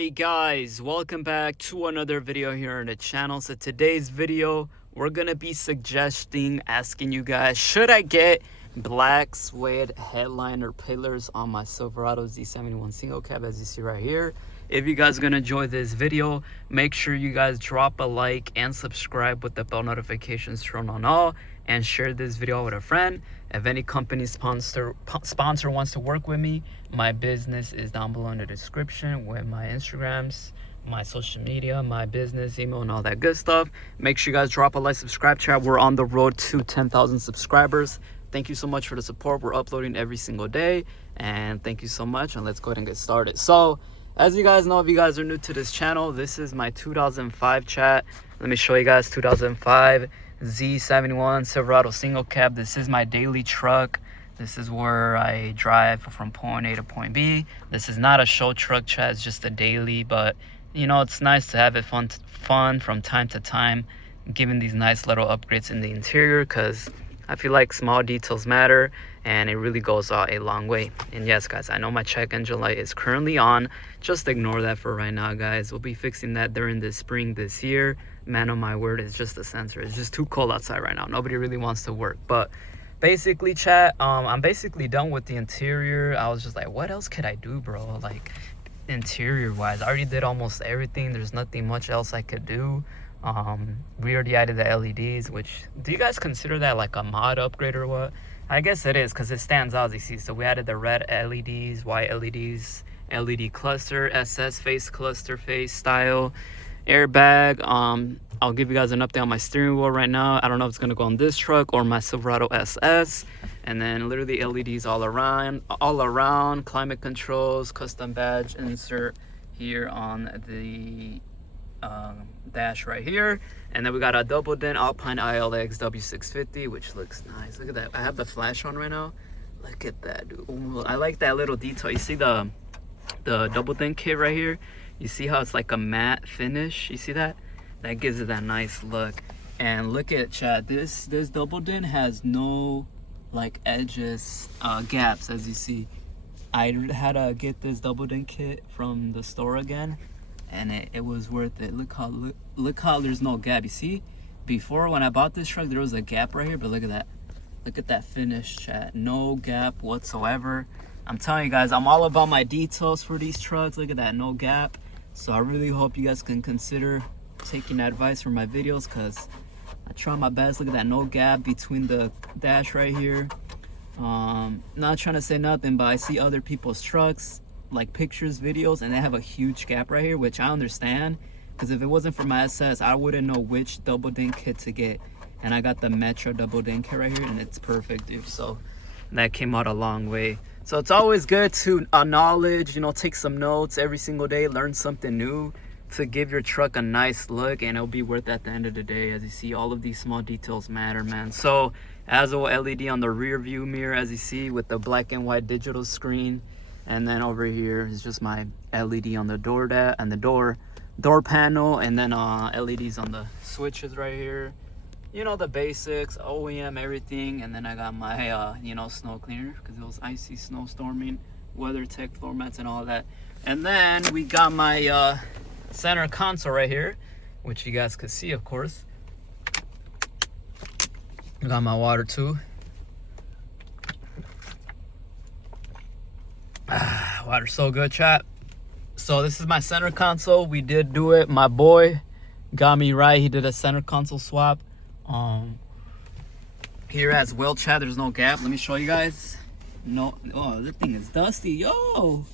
Alright guys, welcome back to another video here on the channel. So today's video, we're gonna be asking you guys, should I get black suede headliner pillars on my Silverado Z71 single cab, as you see right here? If you guys are gonna enjoy this video, make sure you guys drop a like and subscribe with the bell notifications turned on all, and share this video with a friend. If any company sponsor wants to work with me, my business is down below in the description with my Instagrams, my social media, my business email, and all that good stuff. Make sure you guys drop a like, subscribe, chat. We're on the road to 10,000 subscribers. Thank you so much for the support. We're uploading every single day, and thank you so much. And let's go ahead and get started. So as you guys know, if you guys are new to this channel, this is my 2005 chat. Let me show you guys 2005 Z71 Silverado single cab. This is my daily truck. This is where I drive from point A to point B. This is not a show truck, chat. It's just a daily, but you know, it's nice to have it fun from time to time, giving these nice little upgrades in the interior, because I feel like small details matter and it really goes a long way. And yes guys, I know my check engine light is currently on. Just ignore that for right now, guys. We'll be fixing that during the spring this year. Man, on my word, it's just a sensor. It's just too cold outside right now. Nobody really wants to work. But basically, chat, I'm basically done with the interior. I was just like, what else could I do, bro? Like, interior wise, I already did almost everything. There's nothing much else I could do. We already added the LEDs, which, do you guys consider that like a mod upgrade or what? I guess it is, because it stands out, as you see. So we added the red LEDs, white LEDs, LED cluster, SS face cluster face style, airbag. I'll give you guys an update on my steering wheel right now. I don't know if it's gonna go on this truck or my Silverado SS. And then literally LEDs all around, climate controls, custom badge insert here on the dash right here. And then we got a double din Alpine ILX W650, which looks nice. Look at that. I have the flash on right now. Look at that, dude. Ooh, I like that little detail. You see the double din kit right here? You see how it's like a matte finish? You see that? That gives it that nice look. And look at, chat, this double din has no like edges, gaps, as you see. I had to get this double din kit from the store again, and it was worth it. Look how there's no gap. You see, before when I bought this truck there was a gap right here, but look at that finish, chat. No gap whatsoever. I'm telling you guys, I'm all about my details for these trucks. Look at that, no gap. So I really hope you guys can consider taking advice from my videos, because I try my best. Look at that, no gap between the dash right here. Not trying to say nothing, but I see other people's trucks, like pictures, videos, and they have a huge gap right here, which I understand, because if it wasn't for my SS, I wouldn't know which double din kit to get. And I got the Metro double din kit right here, and it's perfect, dude. So that came out a long way. So it's always good to acknowledge, you know, take some notes every single day, learn something new to give your truck a nice look, and it'll be worth it at the end of the day. As you see, all of these small details matter, man. So as a LED on the rear view mirror, as you see, with the black and white digital screen. And then over here is just my LED on the door and the door panel, and then LEDs on the switches right here. You know, the basics, OEM, everything. And then I got my you know, snow cleaner, because it was icy snowstorming, WeatherTech floor mats and all that. And then we got my center console right here, which you guys could see, of course. I got my water too. Water's so good, chat. So this is my center console. We did do it. My boy got me right. He did a center console swap. Here as well, chat, there's no gap. Let me show you guys. No, oh, this thing is dusty. Yo,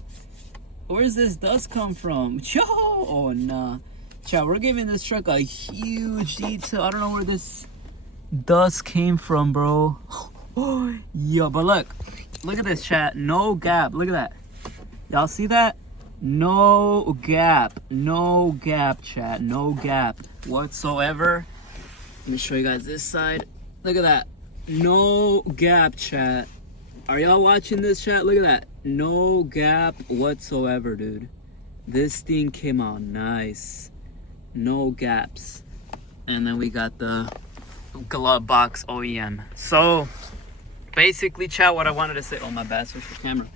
where's this dust come from? Yo, oh nah, chat, we're giving this truck a huge detail. I don't know where this dust came from, bro. Yo, but look at this, chat. No gap. Look at that. Y'all see that? No gap, chat. No gap whatsoever. Let me show you guys this side. Look at that. No gap, chat. Are y'all watching this, chat? Look at that. No gap whatsoever, dude. This thing came out nice. No gaps. And then we got the glove box OEM. So basically, chat, what I wanted to say, oh my bad, switch the camera.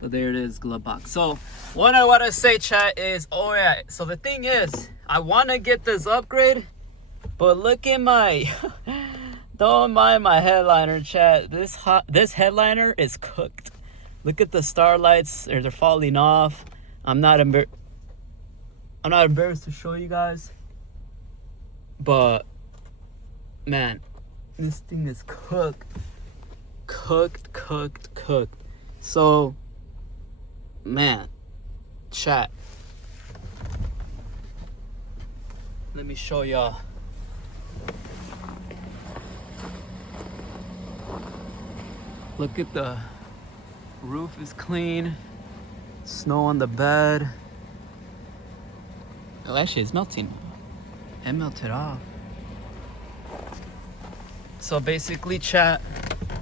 But there it is, glove box. So what I want to say, chat, is, oh yeah, so the thing is, I want to get this upgrade, but look at my don't mind my headliner, chat. This headliner is cooked. Look at the starlights, they're falling off. I'm not embarrassed to show you guys, but man, this thing is cooked. So man, chat, let me show y'all. Look at the roof is clean, snow on the bed. Oh, actually it's melting. It melted off. So basically, chat,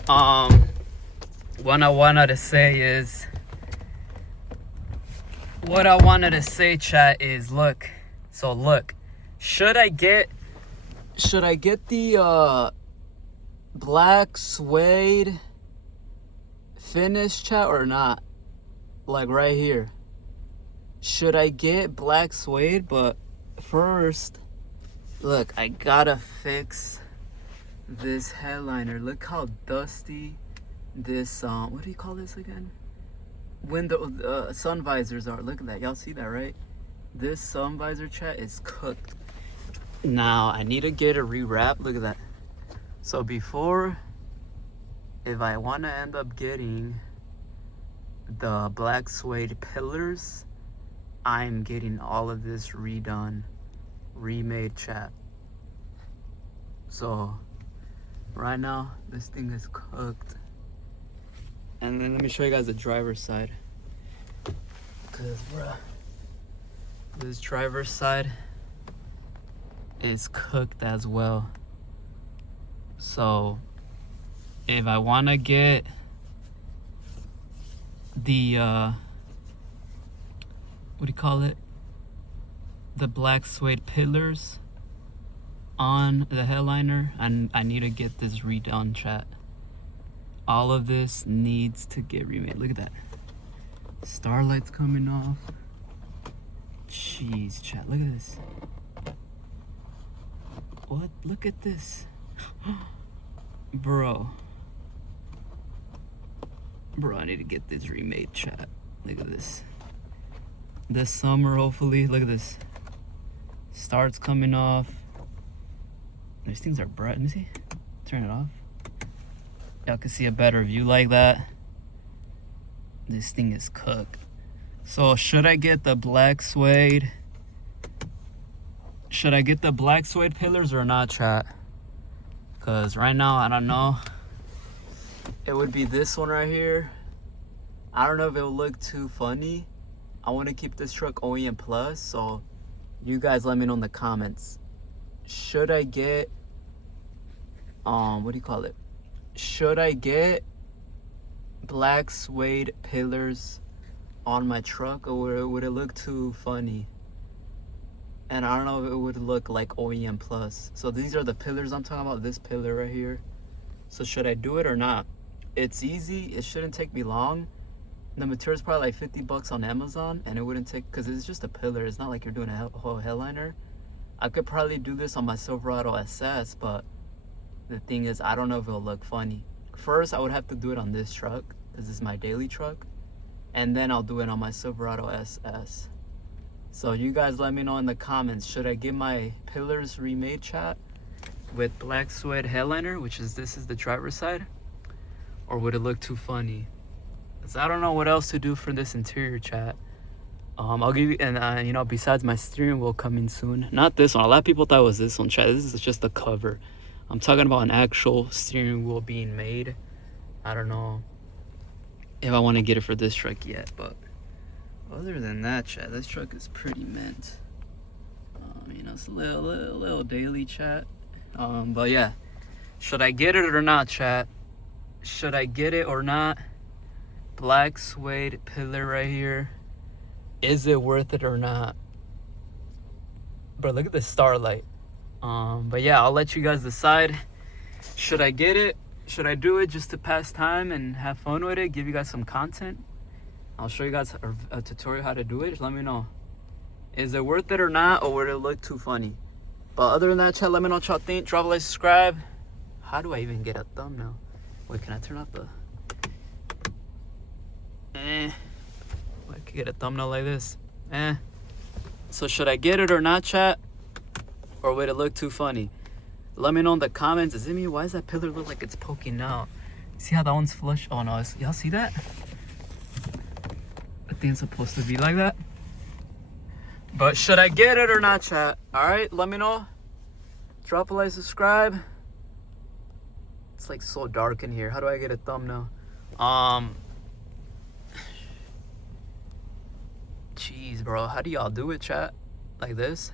what I wanted to say, chat, is look. So look, should I get the black suede finish, chat, or not? Like right here, should I get black suede? But first, look, I gotta fix this headliner. Look how dusty this what do you call this again? Window sun visors are. Look at that. Y'all see that, right? This sun visor, chat, is cooked. Now I need to get a rewrap. Look at that. So before, if I want to end up getting the black suede pillars, I'm getting all of this redone, remade, chat. So right now this thing is cooked. And then let me show you guys the driver's side, because this driver's side is cooked as well. So if I want to get the what do you call it, the black suede pillars on the headliner, and I need to get this redone, chat. All of this needs to get remade. Look at that. Starlight's coming off. Jeez, chat, look at this. What? Look at this. Bro, I need to get this remade, chat. Look at this. This summer, hopefully. Look at this. Starts coming off. These things are bright. Let me see. Turn it off. Y'all can see a better view like that. This thing is cooked. So should I get the black suede? Should I get the black suede pillars or not, chat? Because right now, I don't know. It would be this one right here. I don't know if it'll look too funny. I want to keep this truck OEM plus, so you guys let me know in the comments. Should I get what do you call it? Should I get black suede pillars on my truck, or would it look too funny? And I don't know if it would look like OEM plus. So these are the pillars I'm talking about, this pillar right here. So should I do it or not? It's easy, it shouldn't take me long. The material's probably like 50 bucks on Amazon, and it wouldn't take, because it's just a pillar. It's not like you're doing a whole headliner. I could probably do this on my Silverado SS, but the thing is, I don't know if it'll look funny. First, I would have to do it on this truck, because this is my daily truck, and then I'll do it on my Silverado SS. So you guys let me know in the comments, should I get my pillars remade, chat, with black suede headliner, which is, this is the driver's side, or would it look too funny? Because I don't know what else to do for this interior, chat. I'll give you, and you know, besides my steering wheel coming soon, not this one. A lot of people thought it was this one, chat. This is just a cover. I'm talking about an actual steering wheel being made. I don't know if I want to get it for this truck yet, but other than that, chat, this truck is pretty mint. You know, it's a little daily, chat. But yeah, should I get it or not, chat? Should I get it or not? Black suede pillar right here. Is it worth it or not? Bro, look at the starlight. But yeah, I'll let you guys decide. Should I get it? Should I do it just to pass time and have fun with it, give you guys some content? I'll show you guys a tutorial how to do it. Just let me know. Is it worth it or not, or would it look too funny? But other than that, chat, let me know what y'all think. Drop a like, subscribe. How do I even get a thumbnail? Wait, can I turn off the... I could get a thumbnail like this. So should I get it or not, chat? Or would it look too funny? Let me know in the comments. Is it me? Why does that pillar look like it's poking out? See how that one's flush? Oh no, y'all see that? I think it's supposed to be like that. But should I get it or not, chat? Alright, let me know. Drop a like, subscribe. It's like so dark in here. How do I get a thumbnail? Jeez, bro. How do y'all do it, chat? Like this?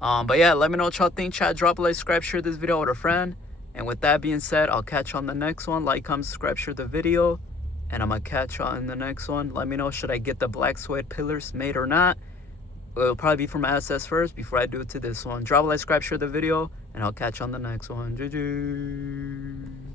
But yeah, let me know what y'all think, chat. Drop a like, subscribe, share this video with a friend. And with that being said, I'll catch you on the next one. Like, comment, subscribe, share the video. And I'm gonna catch y'all in the next one. Let me know, should I get the black suede pillars made or not? It'll probably be from SS first before I do it to this one. Drop a like, subscribe, share the video. And I'll catch you on the next one. GG.